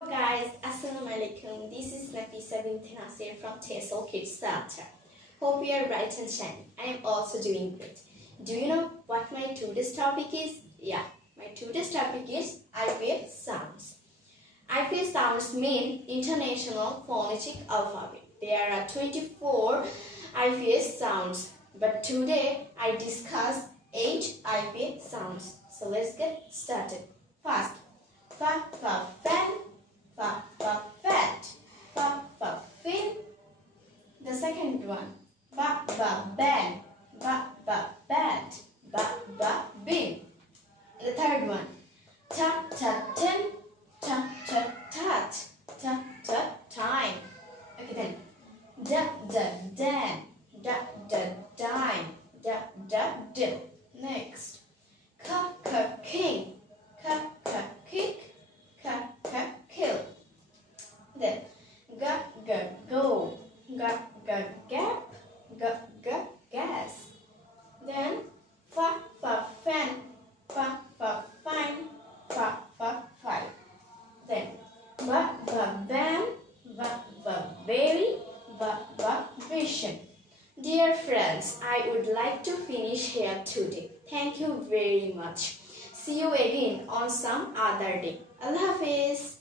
Guys, Assalamualaikum. This is Nafisa binti Nasir from Tessel Kids Center. Hope you are bright and shiny. I am also doing great. Do you know what my today's topic is? Yeah, my today's topic is IPA Sounds. IPA Sounds mean International Phonetic Alphabet. There are 24 IPA sounds, but today I discuss 8 IPA sounds. So let's get started. First, fa, fa, fan. Fa, fa, fat. Fa, fa, fin. The second one. Ba, ba, ban. Ba, ba, bat. Ba, ba, bin. The third one. Ta, ta, tin. Ta, ta, tat. Ta, ta, time. Okay then. Da, da, dan. Da, da, dime. Da, da, dip. Next. Ka, ka, king. Ka, ka, kick. Ka, ka, kill. Then ga, ga, go. Ga, ga, gap. Ga, ga, gas. Then fa, fa, fan. Fa, fa, fine. Fa, fa, five. Then ba, ba, bam. Ba, ba, berry. Ba, ba, vision. Dear friends, I would like to finish here today. Thank you very much. See you again on some other day. Allah Hafiz.